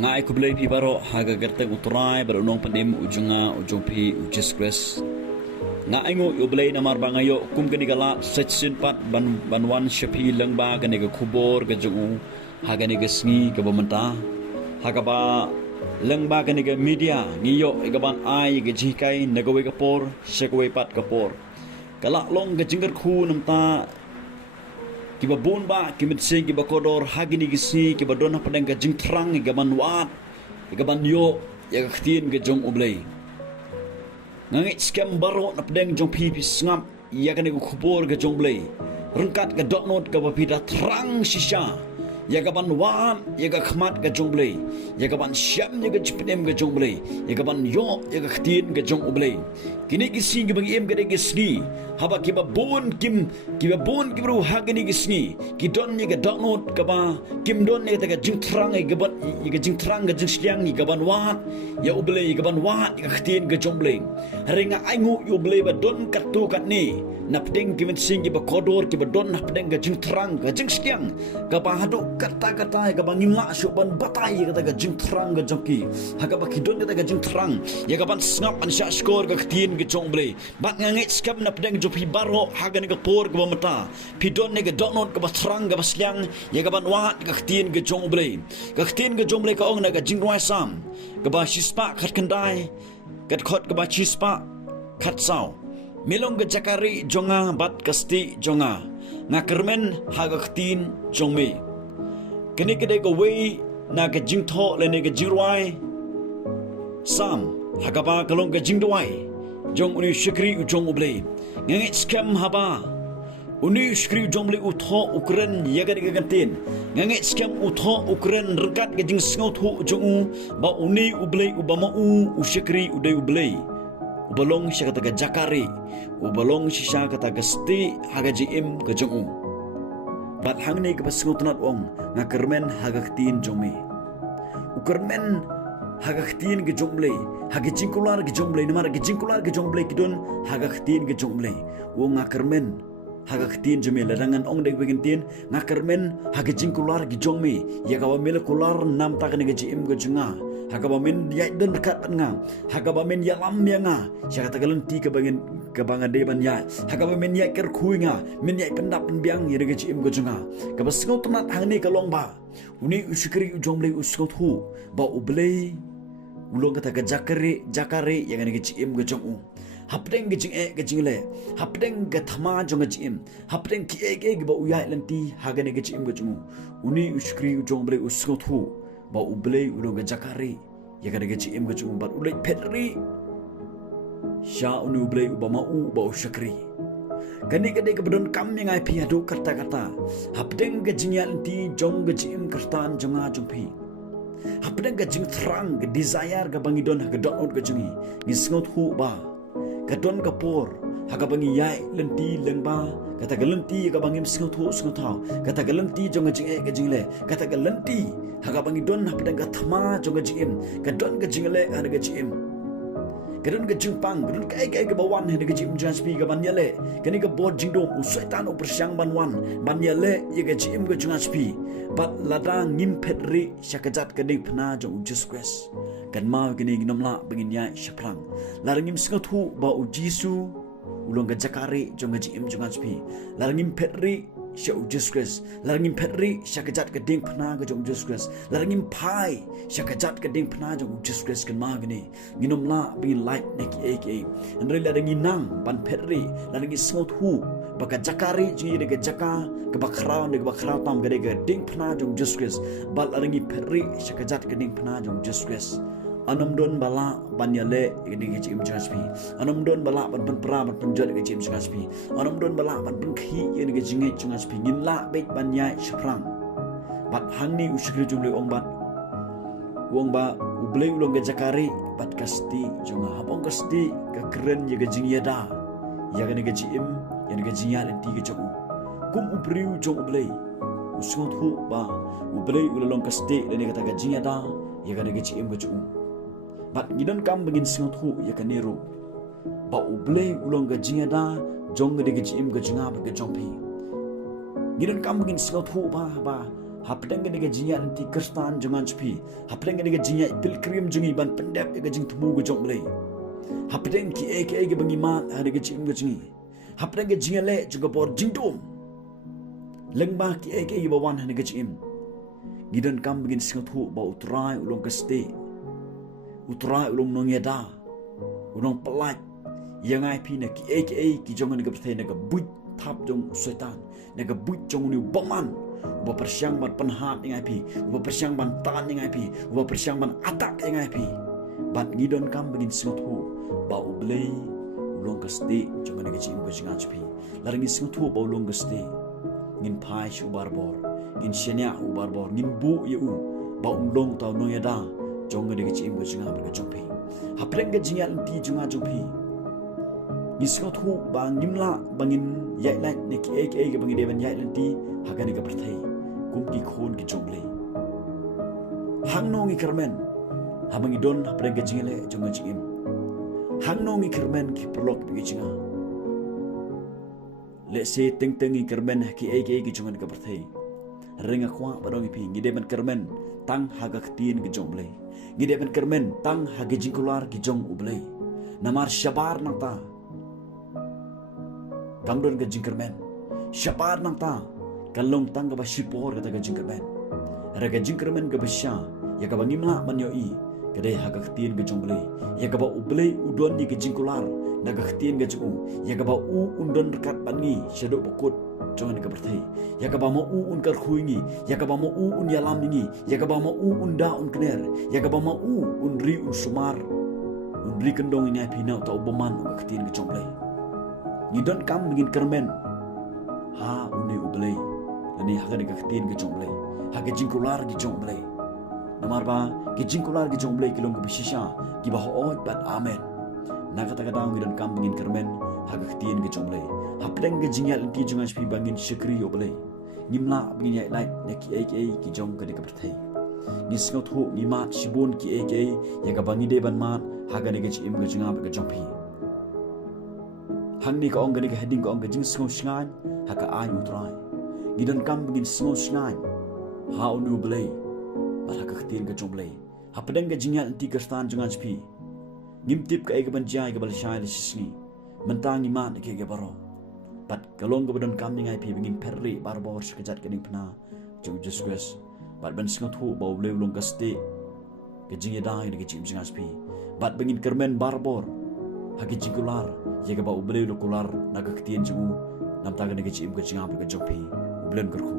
nga ay kublay pi baro haga gerteng uturay baro nong pandim ujunga ujung pi ujes kres nga ay ngo ublay na marbangayo kum ganigala setsin pat banwan shapi langba ganiga kubor gajung haga niga sngi gabamanta haga ba langba ganiga media ngiyo igaban ay gajikai nagawe kapor shekwe pat kapor kala long gajingar khu namta kiba bunba kimitsing kiba kodor hagini gisi kiba dona padang ka jingtrang gaban wat gaban yo ya khtin ga jong ublay ngangit skem baro na padang jong pipi ngap ya kan ko khubor ga jong blay rengkat ga doknot ga bapida trang shisha ya gaban wan ya ga khmat ga jong blay ya gaban syam ya ga jipnem ga jong blay ya gaban yo ya ga khtin ga jong ublay kini gisi ga bang em ga de gisni haba kiba bon kibru hagani gisni kidon ni ga donot kaba kim don ni ga jingtrang ga ban ga jingtrang ga jingsyang ni ga ban wat ya ublay ga ban wat ga khtin ga jomblay ringa aingu ublay ba don katu kat ni napdeng kimin sing ba kodor kiba don napdeng ga jingtrang ga jingsyang ga ba hadu kata ga ban ngimla shuban batai ga ga jingtrang ga jongki haga ba kidon ga jingtrang ya ga ban snap an sha skor ga khtin ga jomblay bat ngangit skam napdeng pi baro hagan ga por ga mata pidon ne ga donot ga batrang ga baslyang ya ga ban wat ga khtin ga jomblay ka ong na ga jingwai sam ga ba shispa khat kandai gat khot ga ba chispa khat saw milong ga jakari jonga bat kasti jonga nga kermen ha ga khtin jongme kene kede ga wei na ga jingtho le ne ga jirwai sam ha ga ba kalong ga jingdwai jong uni shikri ujong ublay ngangit scam haba uni shikri ujong ublay utho ukren yaga diga gantin ngangit scam utho ukren regat gajing sngot hu ujong ba uni ublay ubama ushikri uday ublay ubalong siya kataga jakari ubalong siya kataga sti hagaji im gajong bat hangne kapasngot nat ong nga kermen hagaktin jongme ukermen hagaktin ge jomblay hagijingkular ge jomblay namar gijingkular ge jomblay kidon hagaktin ge jomblay wo ngakermen hagaktin jome larangan ong deg begintin ngakermen hagijingkular ge jongme ya kawa melekular nam ta ge jim ge junga hagawa men ya den dekat nga hagawa men ya lam ya nga sya kata galenti ke bangan deban ya hagawa men ya ker kuinga men ya pendap biang ya ge jim ge junga ka basngot tonat hangne ka longba uni ushikri jomblay uskot hu ba ublay ulong kata ga jakare yang ani gijim ga jongu hapdeng gijing le hapdeng ga thama jong gijim hapdeng ki ege ba uyai lanti hagane gijim ga jongu uni uskri jomblay uskot hu ba ublay ulong ga jakare yang ani gijim ga jongu ba ulai petri sha uni ublay ubama ba ushakri kani kadai kebedon kam yang ai pi adu kata hapdeng gijingya lanti jong gijim kertan jonga jongpi hapdeng gajing terang ke desire ga bangidon ha gadon ga jungi ngisngot hu ba gadon kapor ha ga bangi yai lenti lengba kata ga lenti ga bangim sngot hu sngot ha kata ga lenti jong ga jing le kata ga lenti ha ga bangidon hapdeng ga thama jong ga jim gadon ga jing le ha ga jim gadon ga jing pang gadon ga bawan ha ga jim jaspi ga ban yale kani ga bod jing dom usaitan upersyang banwan ban yale ye ga jim ga jaspi bat ladang ngim petri syakajat kading pna jong ujus kwes kan ma gini gnomla begin ya syaplang larangim sngatu ba ujisu ulong ga jakare jong gaji im jong aspi larangim petri sya ujus kwes larangim petri syakajat kading pna ga jong ujus kwes larangim pai syakajat kading pna jong ujus kwes kan ma gini gnomla begin light nek ek andre larangim nang ban petri larangim sngatu baka jakari ji de jaka ke bakrau tam gade ding pna jong juskes bal arangi perri syakajat ke ding pna jong juskes anam don bala banyale ini ke jim jaspi anam don bala ban pra ban penjat ke jim jaspi anam don bala ban khi ini ke jinge jaspi ngin la bek banyai syprang bat hangni uskri jumle ong ba ublei ulong ke jakari bat kasti jonga habong kasti ke keren ye ke jingyada ya ke ne ke jim yang gajinya nanti ke jong kum ubriu jong ublay usngot hu ba ublay ulalong kaste dan kata gajinya da ya kan gaji em ke jong bat gidan kam begin sngot hu ya kan nero ba ublay ulong gajinya da jong de gaji em ke jonga ba ke jong pi gidan kam begin sngot hu ba Hapdeng ga jinya nanti Kristan jangan cepi. Hapdeng ga jinya pilgrim jengi ban pendep ga jing tumu ga jong blay. Hapdeng ki ga bangimat ada ga jing ga jengi. Hapdeng ga jinya le juga bor jing dom. Lengba ki ga bawan hana ga jing. Gidan kam begin singot hu ba utrai ulong kaste. Utrai ulong nong yada. Ulong pelat. Yang ai pi na ki jong ga berthai na ga buit thap jong setan. Na ga buit jong ni baman. Uba persiang ban penhat yang api, uba persiang ban tan yang api, uba persiang ban atak yang api. Bat ngidon kam begin singot hu, ba ublay ulong kaste jangan nagi cim ko jingan api. Larang singot hu ba ulong kaste, ngin pai shu barbor, ngin shenya hu barbor, ngin bu ye u, ba ulong tau no yada, jangan nagi cim ko jingan berkejopi. Hapreng ke jingan ti jangan jopi. Ngisngot hu ba ngimla bangin yailat ne ki ke bangin deban yailan ti hagan ga berthai kum ki khon ki joble hang nongi kermen habangi don hapreng ga jingale jonga jingim hang nongi kermen ki prolog bi jinga le se teng tengi kermen ki jonga ga berthai ringa kwa barong pi ngideban kermen tang haga ktin ki joble ngideban kermen tang haga jingkular ki jong uble namar shabar nata Kamdon ke jingkermen, syapar nang ta, kalong tang ke basipor kata ke jingkermen, raga jingkermen ke besya, ya ke bangimla manyoi, kedai haga ketin ke jongle, ya ke ba ublei udon ni ke jingkular, naga ketin ke jongu, ya ke ba undon rekat bangi, syadok bokut, jangan ke berthai, ya ke ba mau unkar huingi, ya ke ba mau yalam ini, ya ke ba mau unda unkner, ya ke ba mau unri unsumar, unri kendong ini apina atau boman ke ketin ke jongle. Ngidon kam begin kermen ha une ublay lani haga de kaktin ke jomblay haga jingkular ke jomblay namar ba ke jingkular ke jomblay kilong ke bisisha ki ba hoot bat amen naga taga daung ngidon kam begin kermen haga kaktin ke jomblay hapdeng ke jingyal inti jungan spi bangin syukri oblay ngimla begin yai lai ne ki jong ke de berthai ni sngot hu ni mat shibun ki ya ga bangi de ban mat haga de ke im ke jinga ke jompi hang ni ka ong gani ka heading ka ong jing sngo shngan ha ka ai utrai gidan kam begin sngo shngan ha unu blay ba ha ka khtir ka chomblay ha pedang ka jingya anti kristan junga chpi ngim tip ka ban jai ka bal shai sisni mentang ima ne ke baro pat kalong ka badan kam ni ngai pi begin perri barbor sekejat kening pna jong Jesus bat ban sngo thu ba blay long ka ste ka jingya dai ne ke chim junga chpi bat begin kermen barbor hagi jigular yaga ba ubleu kular naga ktien jumu nam taga nege chim ka jinga ka jopi ublen kerku